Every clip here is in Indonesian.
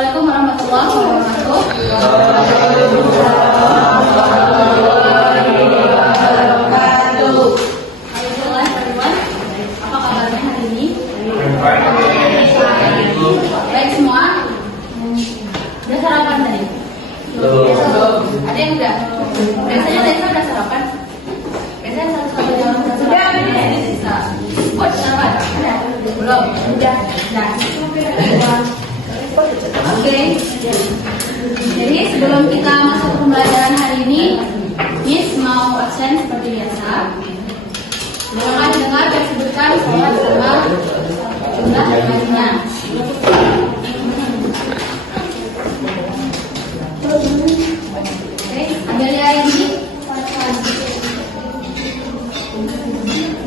Assalamualaikum warahmatullahi wabarakatuh. Apa kabarnya hari ini? Baik semua? Udah sarapan tadi? Ada yang udah? Biasanya Desa udah sarapan? Biasanya satu-satu jam udah sarapan? Bisa. Buat sarapan? Ada? Belum? Udah. Oke. Jadi sebelum kita masuk pembelajaran hari ini, Miss mau absen seperti biasa. Silakan dengar dan sebutkan sholat sama jumlah ibadatnya. Oke, Amelia yang ini.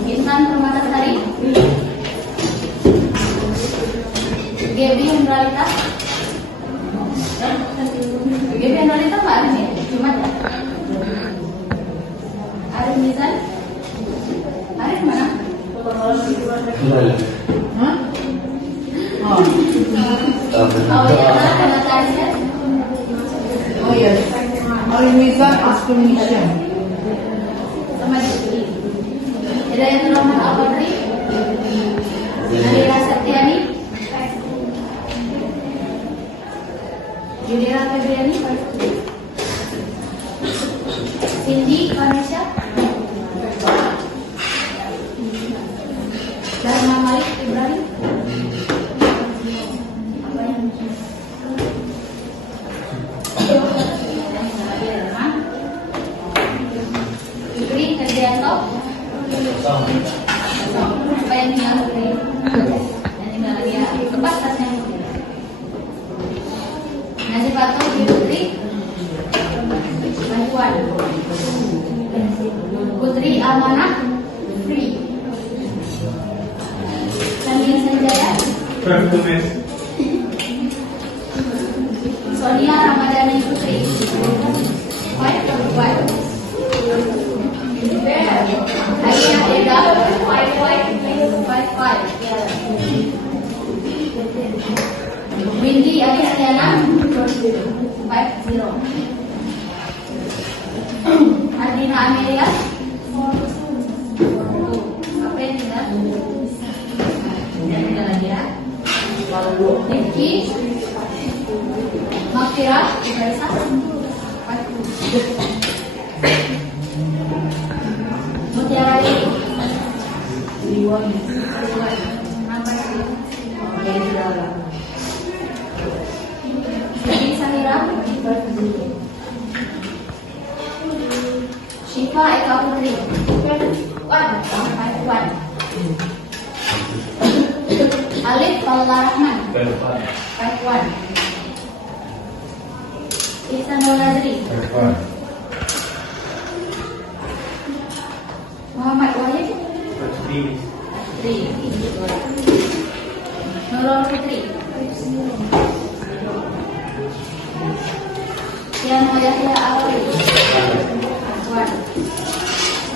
Intan Permatasari. Gaby Hendralita. Gaby Hendralita Pak Arif ya? Jumat ya? Arif Nizan? Arif mana? Hah? Oh iya, ada Tasya. Oh iya, Arif Nizan Astromission. Sama Juli. Hidayat Rahman Al-Badri. Nadira Septiani. Yudhira Febriani. Cindy Vanessa. Dharma Malik Ibrahim. Fikri Herdianto. Apa yang tinggal Fikri? Yang tinggal lagi ya. Lepas tasnya. Nazifatul Putri. Bantuan. Putri Amanah. Free. Sambil Sanjaya. Sonia Ramadhani Putri. White. Ayah Eda. White. Windy Agistiana. 50. Adina Amelia. Apa yang tinggal? Yang tinggal lagi ya. Niki. Makfira. Ibarisa. Mutiara Lili. Siti Samira. Syifa Eka Putri. Wan. Alif Paula Rahman. Wan. Ihsanul Nazri. Muhammad Wahid. Putri. Nurul Putri. Yang Yahya Awali. Wan.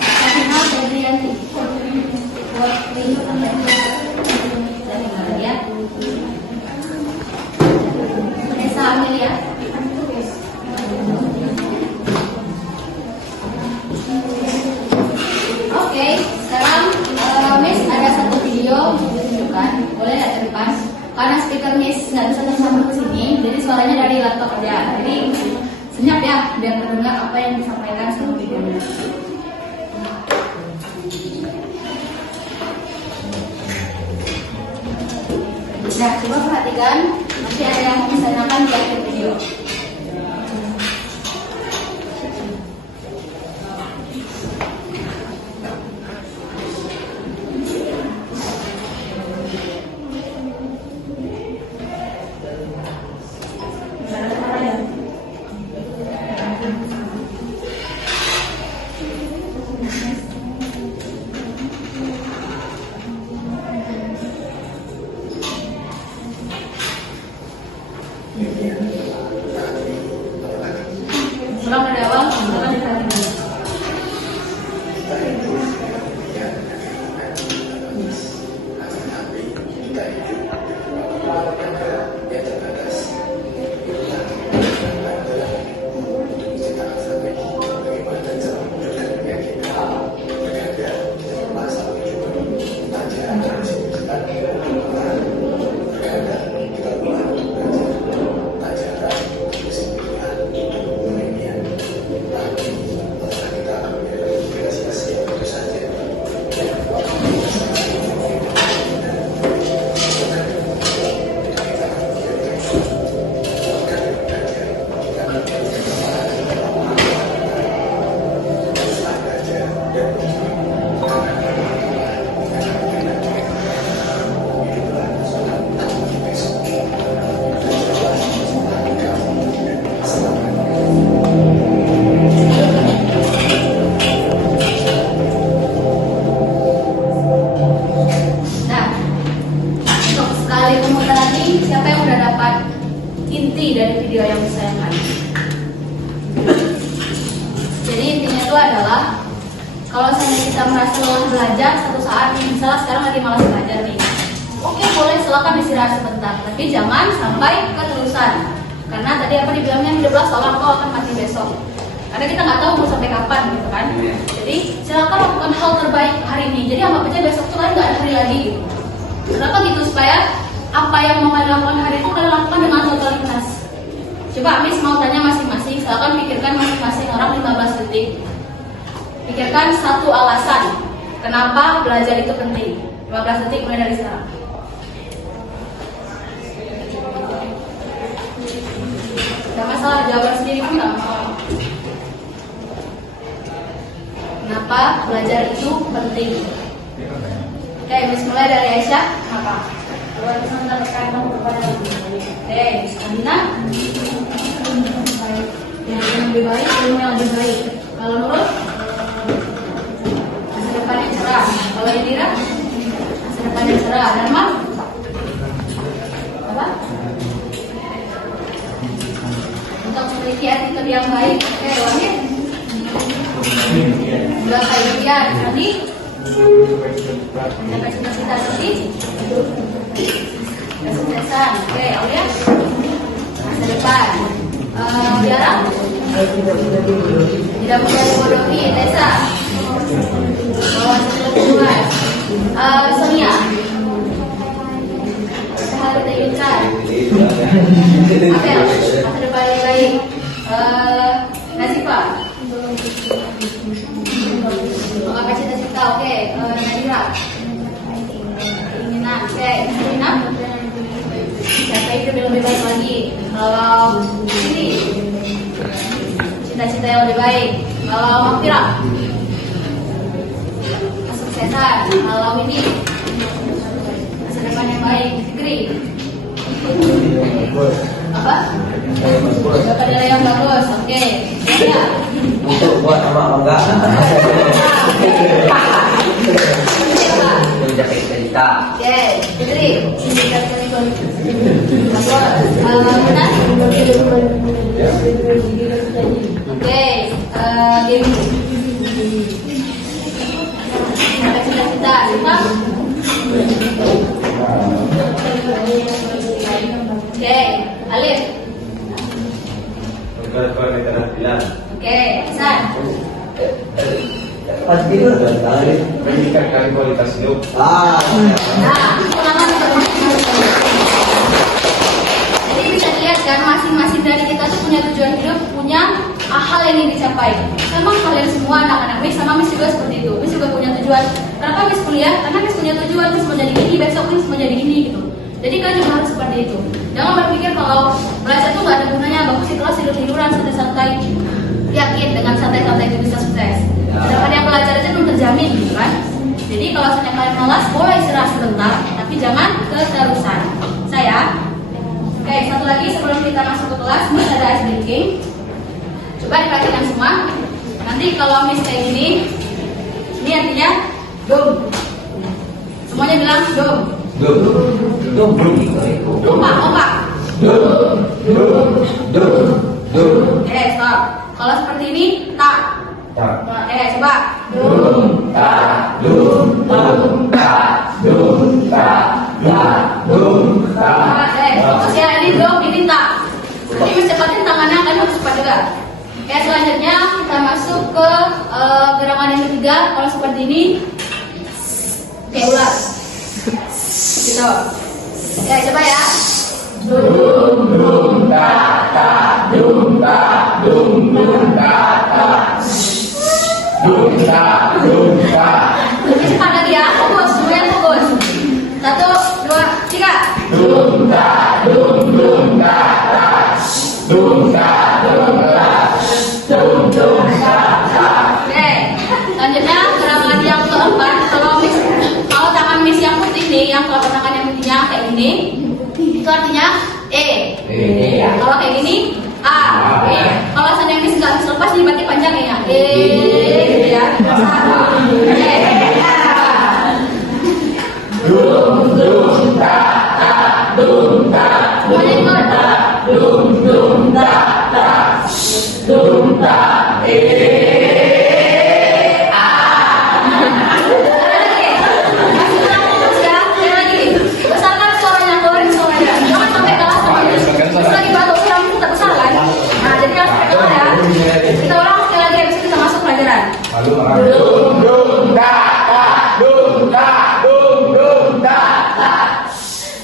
Fatimah Febrianti. Nesa Amelia. Oke, sekarang Miss ada satu video tunjukkan. Boleh nggak terlepas? Karena speaker Miss nggak bisa tersambung ke sini, jadi suaranya dari laptop aja. Jadi senyap ya, biar terdengar apa yang disampaikan selama videonya. Nah, coba perhatikan, nanti ada yang bisa ditanyakan di akhir video. Ulang dari awal, silakan diperhatikan. inti dari video yang disayangkan. Jadi intinya itu adalah kalau misalnya kita merasa lelah belajar satu saat, misalnya sekarang lagi malas belajar nih, oke boleh silakan istirahat sebentar, tapi jangan sampai keterusan. Karena tadi apa dibilangnya 13 orang kau akan mati besok. Karena kita nggak tahu mau sampai kapan gitu kan. Jadi silakan lakukan hal terbaik hari ini. Jadi anggap aja besok tuh kan nggak ada hari lagi gitu. Kenapa gitu? Supaya apa yang mau kalian lakukan hari itu kalian lakukan dengan totalitas. Coba Miss mau tanya masing-masing, silakan pikirkan masing-masing orang 15 detik. Pikirkan satu alasan kenapa belajar itu penting. 15 detik mulai dari sekarang. Gak masalah, jawaban sendiri pun gak masalah. Kenapa belajar itu penting? Oke, Miss mulai dari Aisyah. Kenapa? Oke, Amina. Yang lebih baik, ilmu yang lebih baik. Kalau Nurul, masa depan yang cerah. Kalau Indira, masa depan yang cerah. Dharma, apa? Untuk memiliki attitude yang baik. Oke, Wahid. Udah kayak dia, Adi. Sampai cita-cita tadi. Kesuksesan. Oke, Aulia. Masa depan. Biara. Tidak mudah dibodohi. Tessa. Bawa seluruh. Sonia. Hal kita inginkan. Apel. Masa depan yang baik. Nasifa. Mengapa cita-cita? Oke. Nadira. Keinginan. Oke. Nadira. Siapa hidup yang lebih baik lagi? Kalau ini cita-cita yang lebih baik. Kalau Makfira, kesuksesan. Kalau ini masa depan yang baik. Fikri, apa? Dapat nilai yang bagus. Oke. Ya. Untuk buat sama enggak? Mencapai cita. Oke. Fitri, singkat sekali bagus. Oke, Dewi. Ada cita-cita, siapa? Oke, Alif. Oke, Hasan. Pasti itu kali Meningkatkan kualitas hidup. ah Nah, pengalaman jadi bisa dilihat kan masing-masing dari kita tuh punya tujuan hidup, punya hal yang ingin dicapai. Memang kalian semua anak-anak Miss sama Miss juga seperti itu. Miss juga punya tujuan. Kenapa Miss kuliah? Karena Miss punya tujuan, Miss mau jadi ini, besok Miss mau jadi ini gitu. Jadi kalian juga harus seperti itu. Jangan berpikir kalau belajar tuh gak ada gunanya, bagus di kelas tidur-tiduran, santai-santai. Yakin dengan santai-santai itu bisa sukses. Sedangkan yang belajar itu belum terjamin gitu kan. Jadi kalau misalnya kalian malas, boleh istirahat sebentar, tapi jangan keterusan. Saya. Oke, satu lagi sebelum kita masuk ke kelas, Miss ada ice breaking. Coba diperhatikan semua. Nanti kalau Miss kayak gini, ini artinya dom. Semuanya bilang dom. Opak. Oke, stop. Kalau seperti ini, tak. Coba. Fokus ya, ini dom, ini tak. Jadi Miss cepatin tangannya kan harus cepat juga. Selanjutnya kita masuk ke gerakan yang ketiga. Kalau seperti ini, kayak ular. Gitu. Coba ya. Lebih cepat lagi ya. Fokus, semuanya fokus. 1, 2, 3. Oke, selanjutnya gerakan yang keempat. Kalau tangan Miss yang putih nih, yang telapak tangan yang putihnya kayak gini, itu artinya E. Kalau kayak gini A. Kalau seandainya Miss nggak bisa lepas, nih berarti panjang ya. Gitu ya. Semuanya ikut. Besarkan suaranya, keluarin suaranya. Jangan sampai kalah sama dia. Terus lagi batuk, yang tetap besar kan? Nah, jadi harus sampai kalah ya. Kita ulang sekali lagi, habis itu kita masuk pelajaran. Lalu dum da da dum da dum dum da da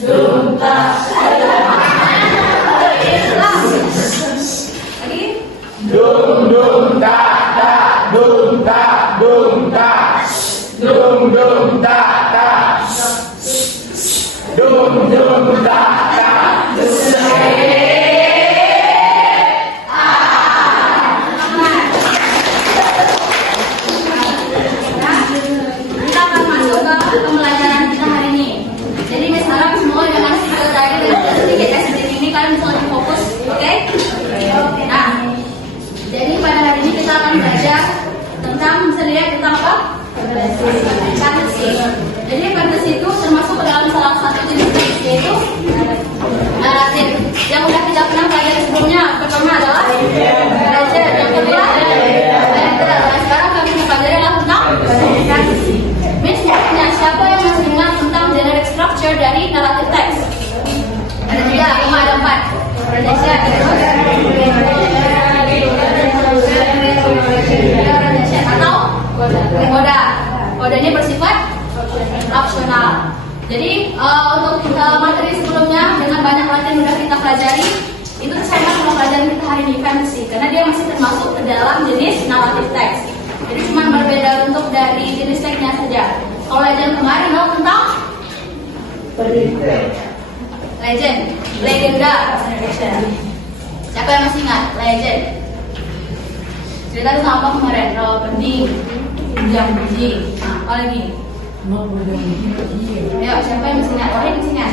dum da. Lagi. Dum dum da da dum da dum da dum dum da da dum dum da da. Kita akan masuk ke pembelajaran kita hari ini. Jadi Miss harap semua yang masih belajar dari sedikit SD ini kalian bisa lebih fokus, oke? Nah, jadi pada hari ini kita akan belajar tentang bisa dilihat tentang apa? Fantasi. Jadi fantasi itu termasuk ke dalam salah satu jenis teks, yaitu naratif. Yang udah kita pernah pelajari sebelumnya, pertama adalah legend, yang kedua letter. Nah, sekarang kami mempelajari adalah tentang fantasi. Miss bertanya, siapa yang masih ingat tentang generic structure dari naratif teks? Ada 3, 5, ada 4. Indonesia, atau koda. Koda ini bersifat opsional. Jadi untuk materi sebelumnya dengan banyak latihan sudah kita pelajari, itu sama sama pelajaran kita hari ini fantasy, karena dia masih termasuk ke dalam jenis naratif teks. Jadi cuma berbeda bentuk dari jenis teksnya saja. Kalau legend kemarin adalah tentang legend, legenda bahasa Indonesia. Siapa yang masih ingat legend? Cerita tentang apa kemarin? Rawa bening, jam biji. Nah, apa lagi? Ayo, siapa yang masih ingat? Wahid masih ingat?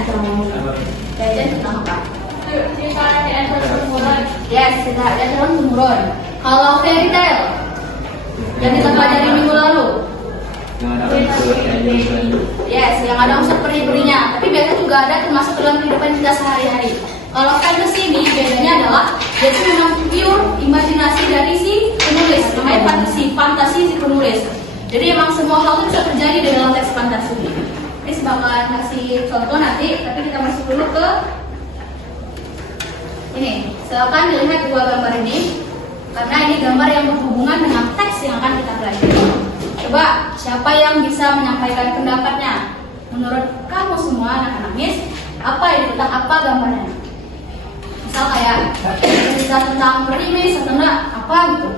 Legend tentang apa? Cerita rakyat turun-temurun. Yes, cerita rakyat turun-temurun. Kalau fairy tale yang kita pelajari minggu lalu. Yes, yang ada unsur peri-perinya. Tapi biasanya juga ada termasuk dalam kehidupan kita sehari-hari. Kalau fantasy ini bedanya adalah dia itu memang pure imajinasi dari si penulis. Namanya fantasi si penulis. Jadi emang semua hal itu bisa terjadi di dalam teks fantasi ini. Ini bakalan kasih contoh nanti, tapi kita masuk dulu ke ini. Silakan dilihat 2 gambar ini, karena ini gambar yang berhubungan dengan teks yang akan kita pelajari. Coba siapa yang bisa menyampaikan pendapatnya? Menurut kamu semua anak-anak Miss, apa itu tentang apa gambarnya? Misal kayak cerita tentang primis atau enggak apa gitu.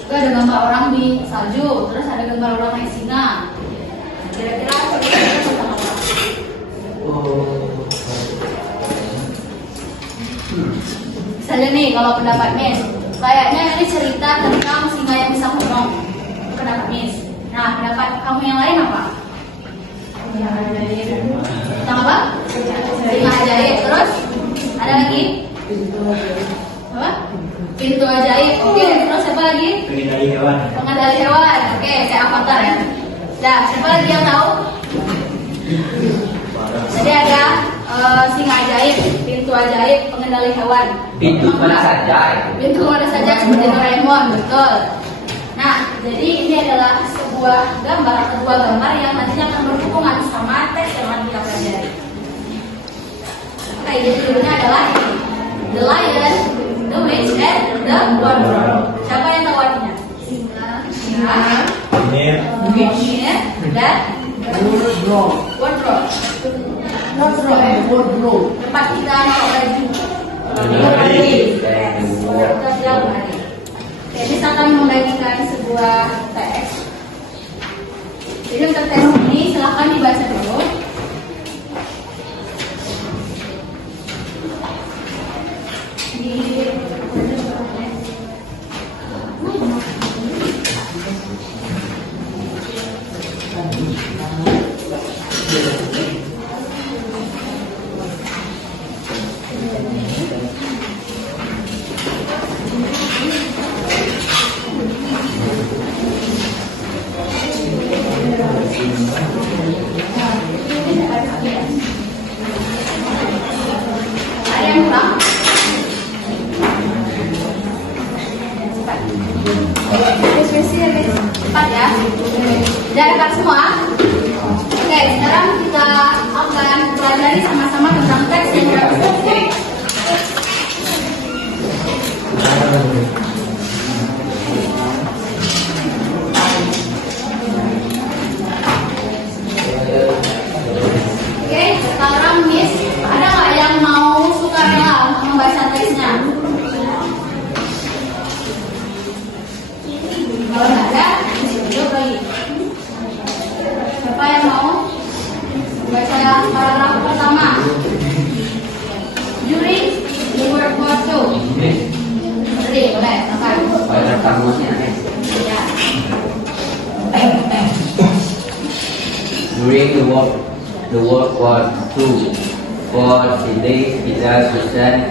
Itu ada gambar orang di salju, terus ada gambar orang naik singa. Kira-kira tentang apa? Misalnya nih, kalau pendapat Miss, kayaknya ini cerita tentang singa yang bisa ngomong. Pendapat Miss. Nah, pendapat kamu yang lain apa? Tentang apa? Singa ajaib. Terus ada lagi? Apa? Pintu ajaib. Oke. Terus siapa lagi? Pengendali hewan. Pengendali hewan. Oke, saya avatar ya. Nah, siapa lagi yang tahu? Jadi ada singa ajaib, pintu ajaib, pengendali hewan. Pintu mana saja itu? Pintu mana saja seperti Doraemon, betul. Nah, jadi ini adalah sebuah gambar atau 2 gambar yang nantinya akan berhubungan sama teks yang akan kita pelajari. Oke, jadi judulnya adalah The Lion, The Witch, and The Wardrobe. Siapa yang tahu artinya? Singa, Witch. dan wardrobe. Wardrobe. Tempat kita naruh baju. Oke, ini saya akan membagikan sebuah teks. Jadi untuk teks ini silahkan dibaca dulu. pelajari sama-sama tentang teks yang bagus. Oke? Oke, sekarang Miss, ada nggak yang mau sukarela untuk membaca teksnya? Kalau nggak ada, Miss jawab lagi. Siapa yang mau baca paragraf pertama? During the World War II. Jadi, boleh, silakan. Pada kamusnya nih. Ya. During the World War II, for the days Peter, Susan,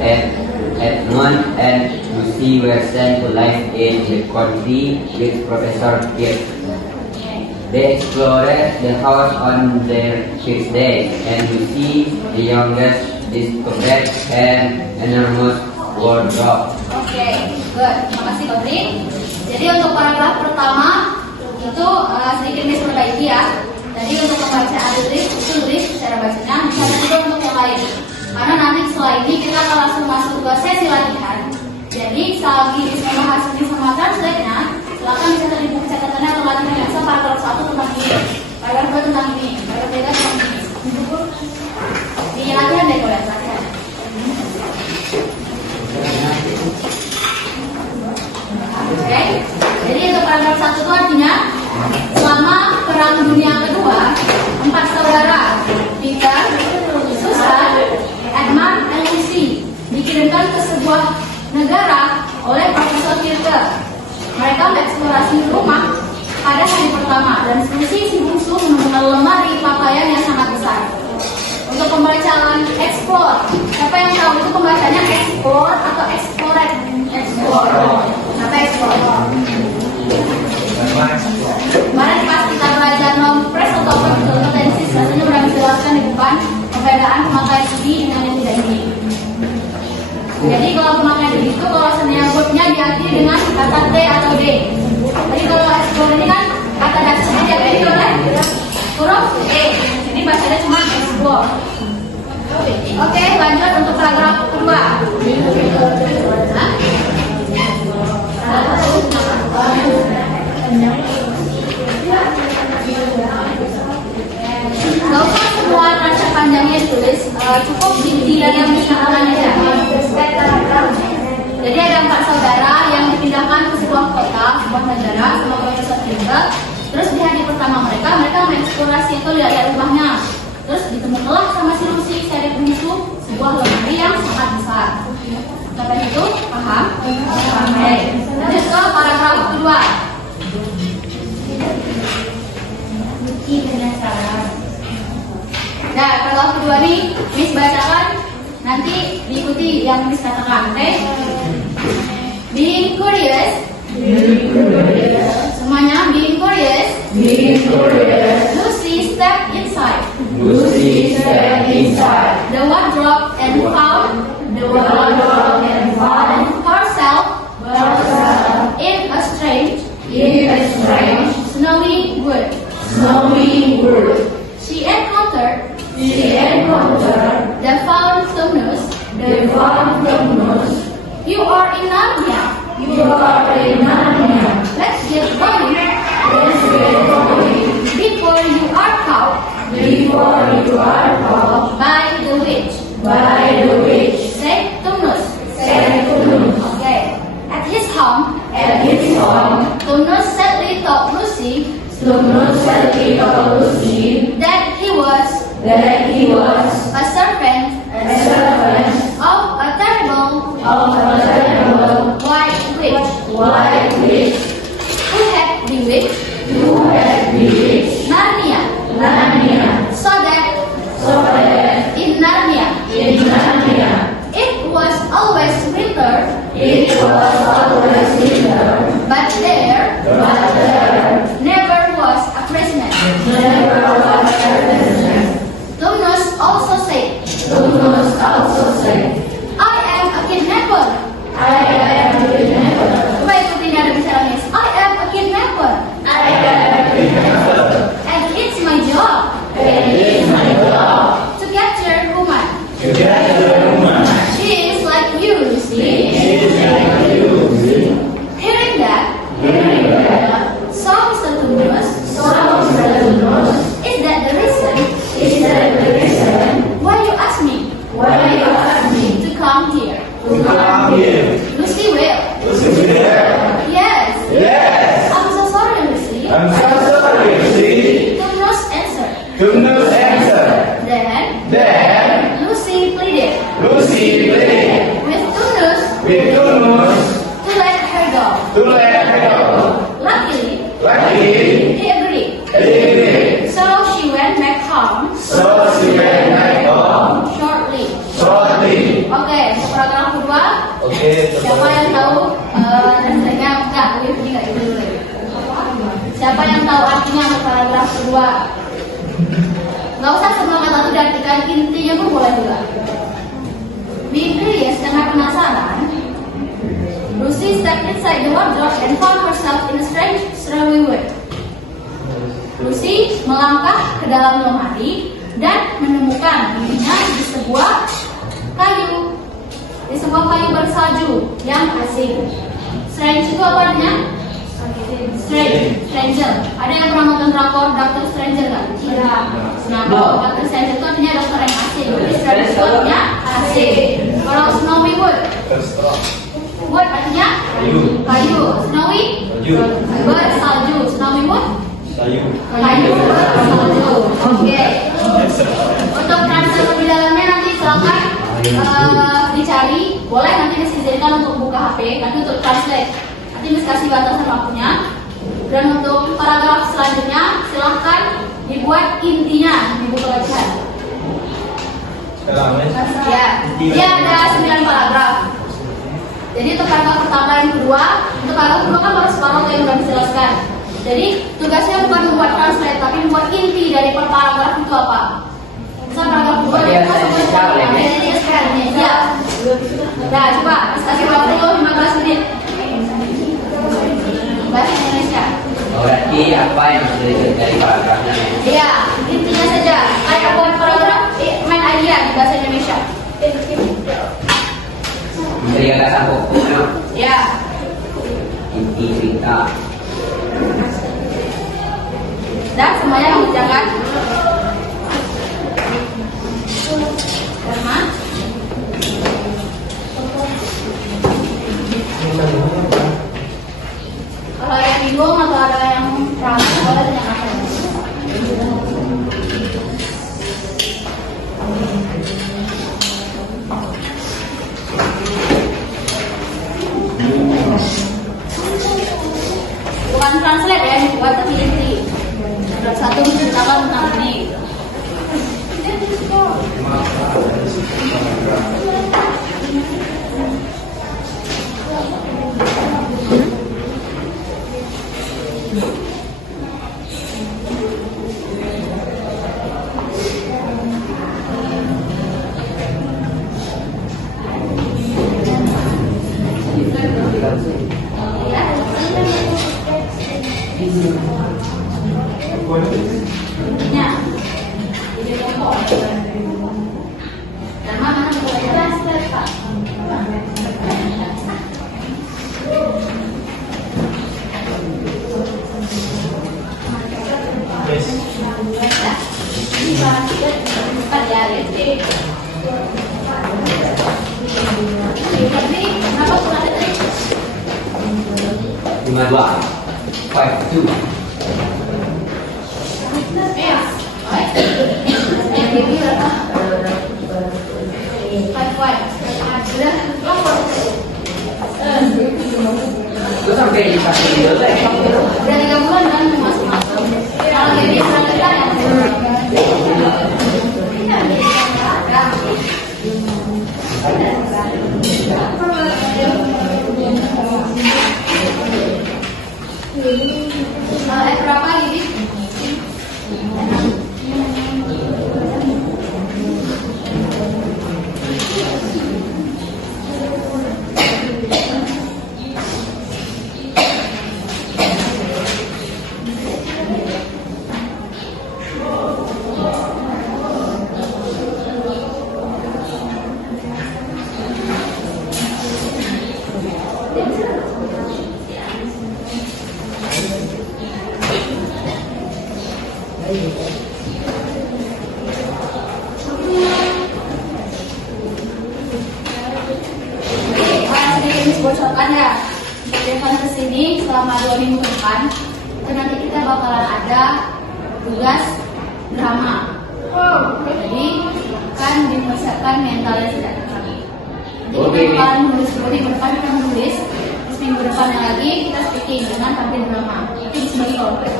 and Edmund and Lucy were sent to live in the country with Professor Kirk. They explored the house on their fifth day, and Lucy, the youngest, discovered an enormous wardrobe. Oke, good. Terima kasih, Kodri. Jadi untuk paragraf pertama itu sedikit misperbaiki ya. Jadi untuk pembacaan tulis cara bacanya bisa juga untuk yang lain. Karena nanti setelah ini kita akan langsung masuk ke sesi latihan. Jadi selagi membahas ini sama translate-nya, silakan bisa cari buku catatannya atau latihan yang bisa paragraf 1 tentang ini, paragraf 2 tentang ini, paragraf 3 tentang ini. Di latihan deh boleh latihan. Oke, jadi untuk paragraf 1 itu artinya selama Perang Dunia Kedua, 4 saudara Peter, Susan, Edmund, dan Lucy dikirimkan ke sebuah negara oleh Profesor Kirke. Mereka mengeksplorasi rumah pada hari pertama dan Lucy si bungsu menemukan lemari pakaian yang sangat besar. Untuk pembacaan explore, siapa yang tahu itu pembacanya explore atau explored? Explore. Apa explore? Kemarin pas kita belajar non-press atau potensi, rasanya sudah dijelaskan di depan perbedaan pemakaian ini dengan yang tidak ini. Jadi kalau pemakaian itu, kalau sebenarnya verbnya diakhiri dengan kata T atau D. Jadi kalau explore ini kan kata dasarnya diakhiri oleh huruf E. Jadi bahasanya cuma explore. Oke, lanjut untuk paragraf kedua. Gak usah semua naskah panjangnya ditulis, cukup di dalam misalkan aja. Jadi ada 4 saudara yang dipindahkan ke sebuah kota, sebuah negara, sama Profesor Kirke. Terus di hari pertama mereka mengeksplorasi itu lihat rumahnya. Terus ditemukanlah sama si Lucy, seri bungsu, sebuah lemari yang sangat besar. Sampai itu paham? Oke. Lanjut ke paragraf kedua. Nah, paragraf kedua nih, Miss bacakan, nanti diikuti yang Miss katakan, oke? Being curious. Semuanya, being curious. Lucy stepped inside. The wardrobe and found herself in a strange snowy wood. She encountered the found Tumnus. You are in Narnia. Let's get going. Before you are caught by the witch. Said Tumnus. Okay. At his home, Tumnus sadly told Lucy that he was a servant of a terrible white witch who had bewitched Narnia. So that in Narnia it was always winter, but there never was a Christmas. Tumnus also said, I am a kidnapper. Coba ikutin ada bicara Miss. I am a kidnapper. And it's my job to paragraf kedua. Nggak usah semua kata itu diartikan, intinya pun boleh juga. Being curious karena penasaran, Lucy stepped inside the wardrobe and found herself in a strange room. Lucy melangkah ke dalam lemari dan menemukan dirinya di sebuah kayu, di sebuah kayu bersalju yang asing. Strange itu apa artinya? Stranger. Ada yang pernah nonton drakor Doctor Stranger kan? Iya. Nah, kalau Doctor Stranger itu artinya dokter yang asing. Jadi Stranger itu artinya asing. Kalau Snowy Wood, Wood artinya kayu. Snowy, bersalju. Snowy Wood, kayu bersalju. Oke. Untuk translate lebih dalamnya nanti silakan dicari. Boleh nanti disediakan untuk buka HP. Nanti untuk translate nanti Miss kasih batasan waktunya. Dan untuk paragraf selanjutnya silahkan dibuat intinya di buku latihan. Ya, dia ada 9 paragraf. Jadi untuk paragraf pertama dan kedua, untuk paragraf kedua kan baru separuh yang sudah dijelaskan. Jadi tugasnya bukan membuat translate, tapi membuat inti dari per paragraf itu apa. Misal paragraf kedua kita seperti ya. Nah, coba kasih waktu 15 menit. Bahasa Indonesia. Berarti apa yang sudah dari paragrafnya? Iya, intinya saja. Kayak buat paragraf, main idea di bahasa Indonesia. Bisa agak sambung. Ya. Inti cerita. Dan semuanya dikerjakan. Sama. Kalau yang bingung atau ada yang ragu boleh tanyakan. Bukan translate ya, dibuat tapi inti. Dan satu menceritakan tentang ini. Lima dua, 5-2. Itu sampai dikasih video tuh ya? Udah 3 bulan kan masuk. Kalau jadi selanjutnya berapa ini? Bocorkan ya, depan kesini selama 2 minggu depan, dan nanti kita bakalan ada tugas drama. Jadi kan dipersiapkan mentalnya sudah. Nanti kita bakalan menulis dulu, minggu depan kita menulis, terus minggu depannya lagi kita speaking dengan tampil drama. Itu sebagai kelompok.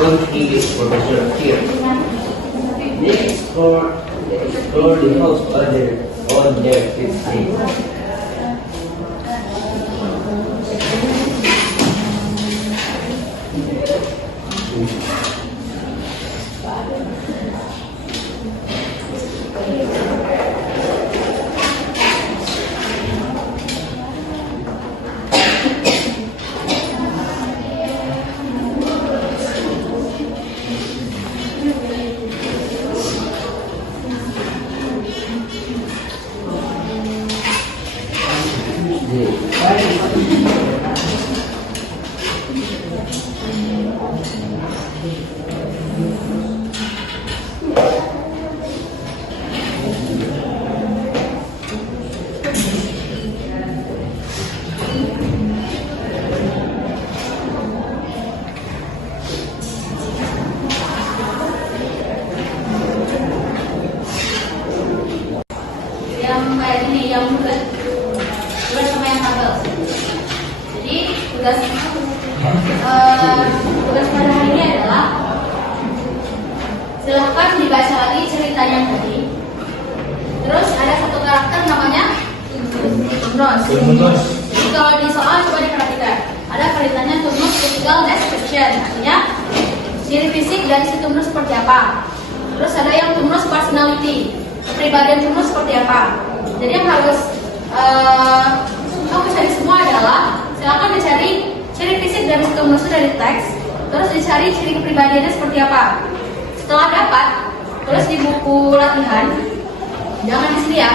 Don't English professor here. They explore the house other on their fifth day. Yang kayak gini, yang bulat sama yang tabel. Jadi tugas pada hari ini adalah silahkan dibaca lagi cerita yang tadi. Terus ada satu karakter namanya Tumnus. Jadi kalau di soal coba diperhatikan, ada kaitannya Tumnus physical description, artinya ciri fisik dari si Tumnus seperti apa. Terus ada yang Tumnus personality, kepribadian Tumnus seperti apa. Jadi yang harus kamu cari semua adalah silakan dicari ciri fisik dari si Tumnus dari teks, terus dicari ciri kepribadiannya seperti apa. Setelah dapat, tulis di buku latihan, jangan di sini ya.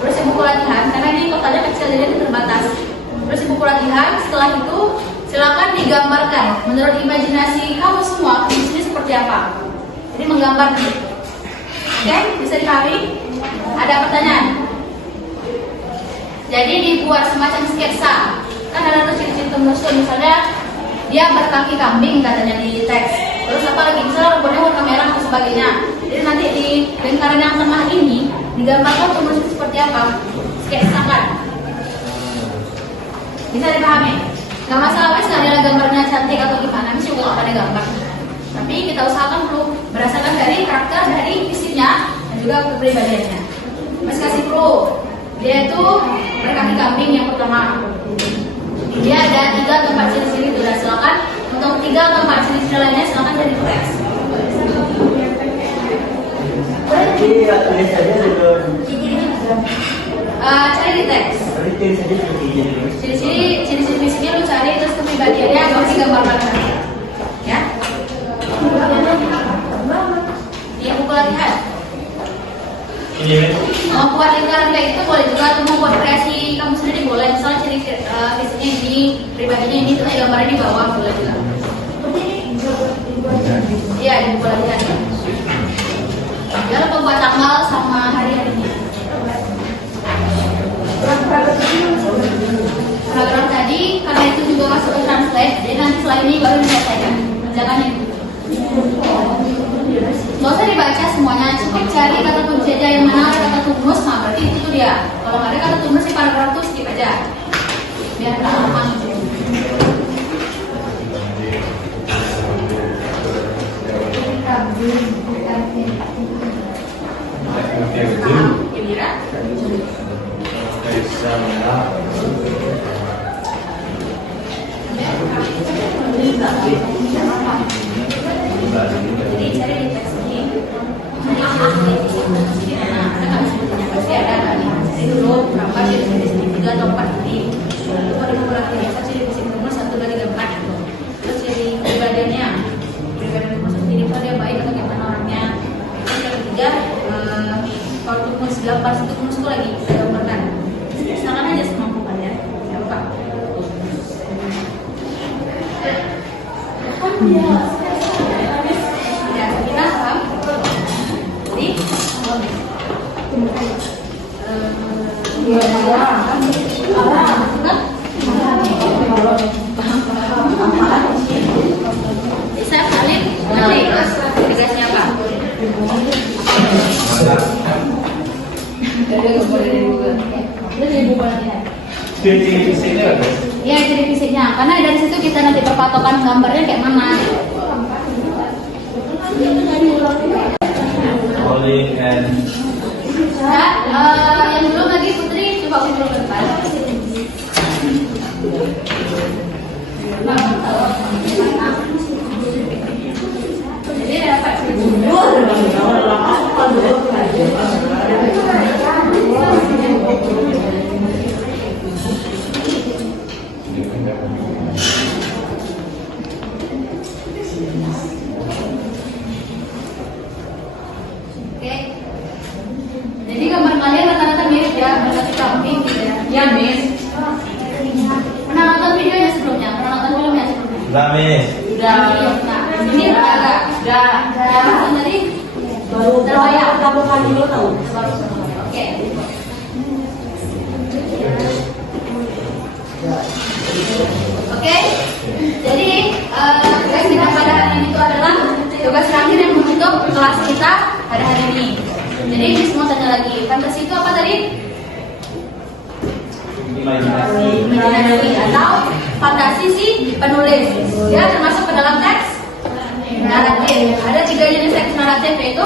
Tulis di buku latihan karena ini kotaknya kecil jadi ini terbatas. Terus di buku latihan, setelah itu silakan digambarkan menurut imajinasi kamu semua di sini seperti apa. Jadi menggambar gitu. Oke, bisa dipahami? Ada pertanyaan? Jadi dibuat semacam sketsa. Kan ada tuh ciri-ciri Tumnus, misalnya dia berkaki kambing katanya di teks. Terus apa lagi? Misalnya rambutnya warna merah atau sebagainya. Jadi nanti di lingkaran yang tengah ini digambarkan Tumnus itu seperti apa? Sketsa kan? Bisa dipahami? Gak masalah, wes ada gambarnya cantik atau gimana, mesti juga ada gambar. Tapi kita usahakan dulu berdasarkan dari karakter, dari fisiknya dan juga kepribadiannya. Mas kasih pro, dia itu berkaki kambing yang pertama. Dia ada 3 atau 4 ciri-ciri itu, dan silakan untuk 3 atau 4 ciri-ciri lainnya silakan dari teks. Jadi tulis saja dulu. Cari di teks. Tulis saja ciri-ciri. Ciri-ciri fisiknya lu cari, terus kepribadiannya harus digambarkan. Ya. Dia buku latihan. Mau buat lingkaran kayak gitu boleh juga, atau mau buat kreasi kamu sendiri boleh. Misalnya ciri fisiknya ini, pribadinya ini, terus gambarnya di bawah boleh juga. Iya, di buku latihan. Jangan lupa buat tanggal sama hari-harinya. Paragraf tadi karena itu juga masuk ke translate, jadi nanti setelah ini baru diselesaikan. Jangan itu. Nggak usah dibaca semuanya, cukup cari kata kunci aja yang mana ada kata Tumnus, nah berarti itu dia. Kalau nggak ada kata Tumnus di paragraf itu skip aja, biar aman. Kira-kira? Jadi cari di teks ini. Pasti ada kali. Jadi dulu berapa ciri-ciri 3 atau 4 ini. Itu pada beberapa biasa ciri-ciri Tumnus 1, 2, 3, 4. Terus ciri kepribadiannya. Kepribadian Tumnus sendiri dia baik atau gimana orangnya. Terus yang ketiga, kalau Tumnus gambar satu Tumnus itu lagi kita gambarkan. Silakan aja semampu kalian. Jangan lupa. Ya, kita paham. Jadi, bisa kalian nanti tugasnya apa? Ciri fisiknya apa? Iya, ciri fisiknya. Karena dari situ kita nanti perpatokan gambarnya kayak mana. Calling and Nah, yang belum lagi Putri coba uji dulu ke depan. Jadi dapat Oke. Jadi gambar kalian rata-rata mirip ya, berarti kambing gitu ya. Ya, Miss. Pernah nonton videonya sebelumnya? Pernah nonton filmnya sebelumnya? Nah, Miss. Udah. Nah, ini agak Udah. ya, langsung tadi Baru terbayang. pertama kali lo tahu. Oke. Oke. Jadi tugas kita pada hari ini itu adalah tugas terakhir yang menutup kelas kita pada hari ini. Jadi ini semua tanya lagi. Fantasi itu apa tadi? Imajinasi. Imajinasi atau fantasi si penulis. Dia termasuk ke dalam teks naratif. Ada 3 jenis teks naratif yaitu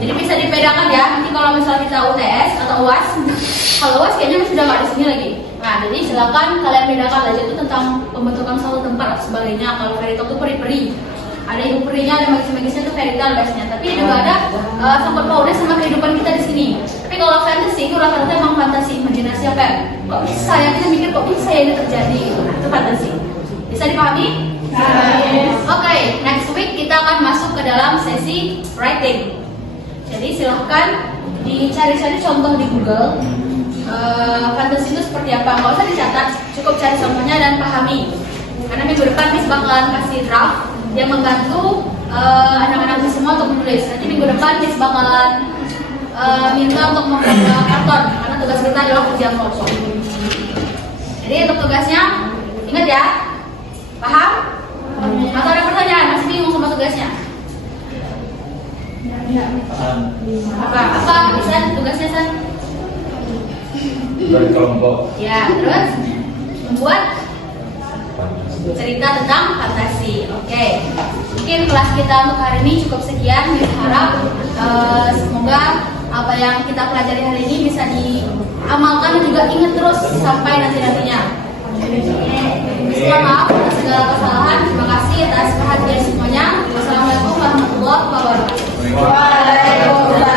jadi bisa dibedakan ya. Nanti kalau misalnya kita UTS atau UAS, kalau UAS kayaknya sudah nggak di sini lagi. Nah, jadi silakan kalian bedakan aja itu tentang pembentukan suatu tempat atau sebagainya. Kalau fairy tale itu peri-peri. Ada ibu perinya, ada magis-magisnya itu fairy tale biasanya. Tapi juga ada sangkut pautnya sama kehidupan kita di sini. Tapi kalau fantasy itu rata-rata emang fantasi, imajinasi apa ya? Kok bisa ya kita mikir kok bisa ya ini terjadi? Nah, itu fantasi. Bisa dipahami? Oke, next week kita akan masuk ke dalam sesi writing. Jadi silahkan dicari-cari contoh di Google. Fantasi itu seperti apa? Nggak usah dicatat, cukup cari contohnya dan pahami. Karena minggu depan Miss bakalan kasih draft yang membantu anak-anak semua untuk menulis. Nanti minggu depan Miss bakalan minta untuk membuat karton karena tugas kita adalah ujian kelompok. Jadi untuk tugasnya ingat ya, paham? Atau ada pertanyaan? Masih bingung sama tugasnya? Apa? Bisa tugasnya San? Berkelompok. Ya, terus membuat cerita tentang fantasi. Oke. Mungkin kelas kita untuk hari ini cukup sekian. Kita harap semoga apa yang kita pelajari hari ini bisa diamalkan dan juga ingat terus sampai nantinya. Maaf atas segala kesalahan. Terima kasih atas perhatian semuanya. Wassalamualaikum warahmatullahi wabarakatuh. Waalaikumsalam.